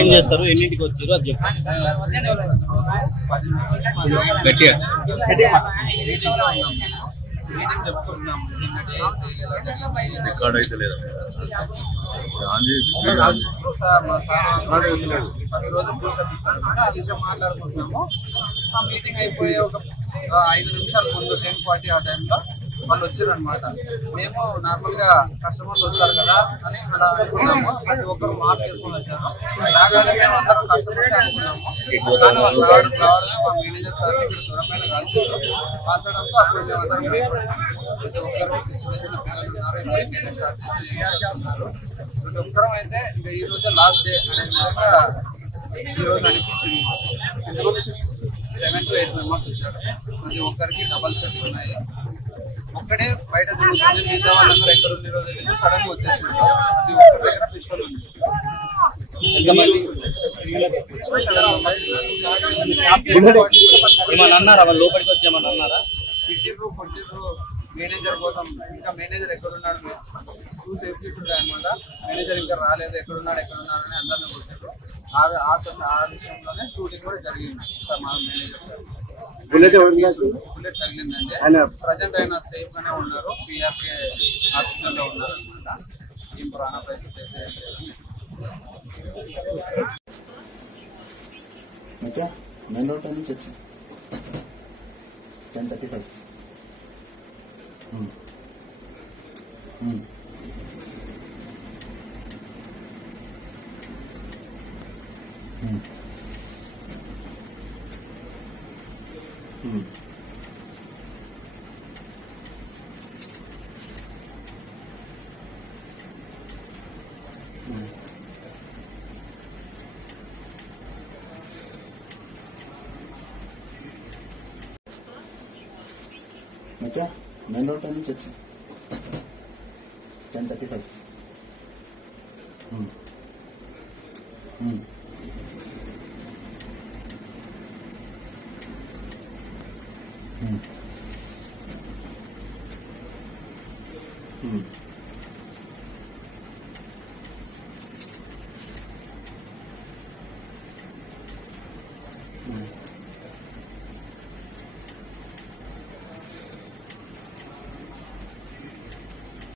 ఏం చేస్తారు, ఎన్నింటికి వచ్చారు అది చెప్పండి. గట్టిగా మీటింగ్ చెప్పుకుంటున్నాం. రికార్డ్ అయితే లేదా ప్రతిరోజు బూస్టర్ ఇస్తాను ఆ విషయం మాట్లాడుకుంటున్నాము. ఆ మీటింగ్ అయిపోయే ఒక 5 నిమిషాల ముందు 10:40 ఆ టైంలో వాళ్ళు వచ్చారు అనమాట. మేము నార్మల్ గా కస్టమర్స్ వస్తారు కదా అని అలా అనుకున్నాము. ప్రతి ఒక్కరు మాస్క్ వేసుకొని వచ్చారు. రాగానే మేము అందరం కస్టమర్స్ అనుకున్నాము. కానీ వాళ్ళు రావడం మా మేనేజర్ సార్ ఇక్కడ దూరమైన కాల్చారు. కాల్చడంతో అప్పుడు మేము అందరం ప్రతి ఒక్కరు చిన్న చిన్న పిల్లలు ఉన్నారు, స్టార్ట్ చేస్తున్నారు. ప్రతి ఒక్కరం అయితే ఇంకా ఈ రోజే లాస్ట్ డే అనే విధంగా ఈ రోజు అనిపించింది. 7 to 8 మెంబర్స్ వచ్చారు. ప్రతి ఒక్కరికి డబల్ సెట్స్ ఉన్నాయి. ఒక్కడే బయట తిరుగుతుంది, మిగతా వాళ్ళందరూ ఎక్కడ ఉన్న రోజు సడన్ గా వచ్చేసింది. ప్రతి ఒక్కరి దగ్గర పిస్టల్ ఉంది. ఏమన్నా అన్నారా, వాళ్ళు లోపలికి వచ్చి ఏమన్నా అన్నారా? కొట్టిర్రు మేనేజర్ కోసం. ఇంకా మేనేజర్ ఎక్కడున్నాడు టూ సేఫ్టీస్ ఉంటాయి అనమాట. మేనేజర్ ఇంకా రాలేదు, ఎక్కడున్నాడు అని అందరినీ కొట్టారు. ఆ విషయంలోనే షూటింగ్ కూడా జరిగింది సార్. మా మేనేజర్ సార్ బుల్లెట్ తగిలిందండి. ప్రజెంట్ ఆయన సేఫ్ గానే ఉన్నారు. పిఆర్కే హాస్పిటల్లో ఉన్నారు అనమాట. ఏం ప్రాణ పరిస్థితి అయితే మెయిన్ రోడ్ నుంచి వచ్చి 10:35. అయితే మెయిన్ రోడ్ నుంచి వచ్చి 10:35. Hmm.